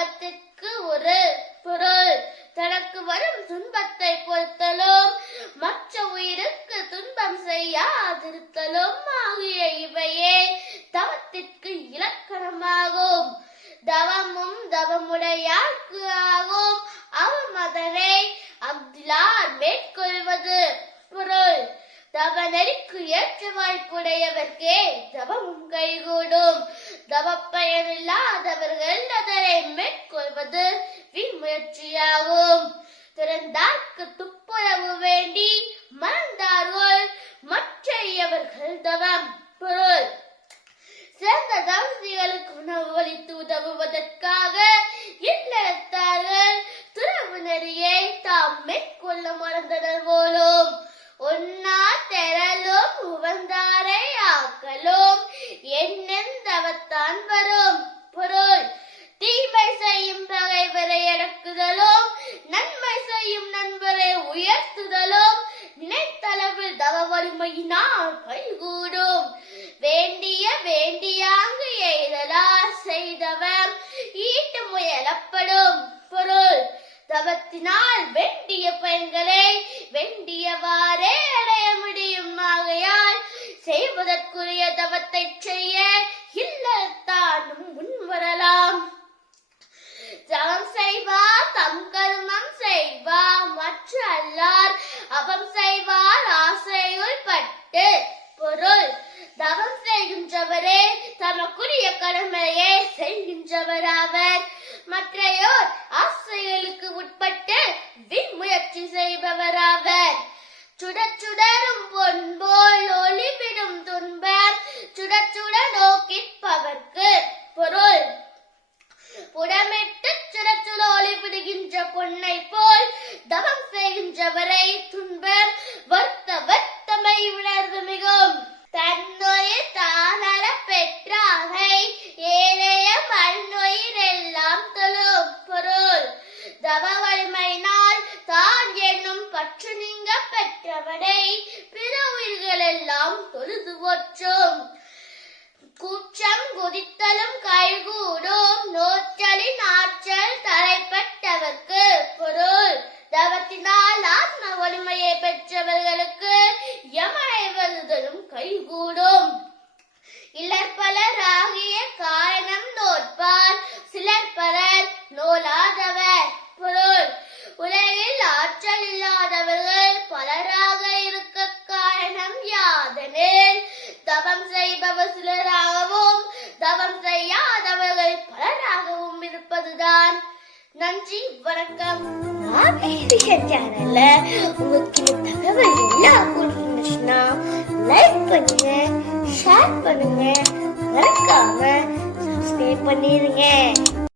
அச்சே ஒரு பொருள். தனக்கு வரும் துன்பத்தை பொறுத்தலும் மற்ற உயிருக்கு துன்பம் செய்யாதிருத்தலும் ஆகிய இவையே தவத்திற்கு இலக்கணமாகும். தவமும் தவமுடையார்க்கு ஆகும். அவம் அதனை அப்திலார் மேற்கொள்வது பொருள். தவ நெறிக்கு ஏற்ற வாய்ப்புடையவர்க்கே தவமும் கைகூடும். தவப்பயனில்லாதவர்கள் அதனை மேற்கொள்வது விமுயற்சியாகும் திறந்தார்க்கு துப்புரவு வேண்டி மறந்தார்கள் மற்றையவர்கள் தவம். பொருள். சிறந்த தவசிகளுக்கு உணவு அளித்து உதவுவதற்காக இல்லத்தார்கள் துறவு நெறியை தாம் மேற்கொள்ள மறந்தனர் போலும். தவ கைகூடும் வேண்டிய வேண்டியாங்கு எய்தலார் செய்தவர். ஈட்டு முயலப்படும் பொருள். தவத்தினால் வேண்டிய பயன்களை வேண்டியவாறே அடைய முடியும். ஆகையால் செய்வதற்குரிய தவத்தை செய்ய இல்லத்தானும் முன்வரலாம். தவம் செய்வா தம் கருமம் செய்வா. மற்ற அல்லார் அவம் செய் பட்டு பொருள். தவம் செய்கின்றவரே தமக்குரிய கடமையை செய்கின்றவராவர். மற்றையோர் ஆசைகளுக்கு உட்பட்டு விண்முயற்சி செய்பவராவர். சுடச் சுடரும் பொன்போல் ஒளிவிடும் துன்பம் சுடச் சுட நோக்கிப்பவர்க்கு பொருள். புடமிட்டு சுடச்சுட ஒளிவிடுகின்ற பொன்னை போல் தவம் செய்கின்றவரை துன்பம் பெற்றவனை பிற உயிர்களெல்லாம் தொழுது போற்றும். கூச்சம் குதித்தலும் கைகூடும். நோற்றலின் ஆற்றல் தலைப்பட்டவர்க்கு பொருள். தவத்தினால் ஆத்ம வலிமையை பெற்றவர்களுக்கு யமனை வருதலும் கைகூடும். இலர் பலர் ஆகிய காரணம் நோட்பார் சிலர் பலர் நோலாதவர். தவம் செய்பவர் சிலராகவும் தவம் செய்யாதவர்கள் பலராகவும் இருப்பதுதான். நன்றி வணக்கம். சேனல்ல உங்களுக்கு இந்த தகவல் எல்லாம் பிடிச்சிருந்துச்சுன்னா லைக் பண்ணுங்க ஷேர் பண்ணுங்க. மறக்காம சப்ஸ்கிரைப் பண்ணிருங்க.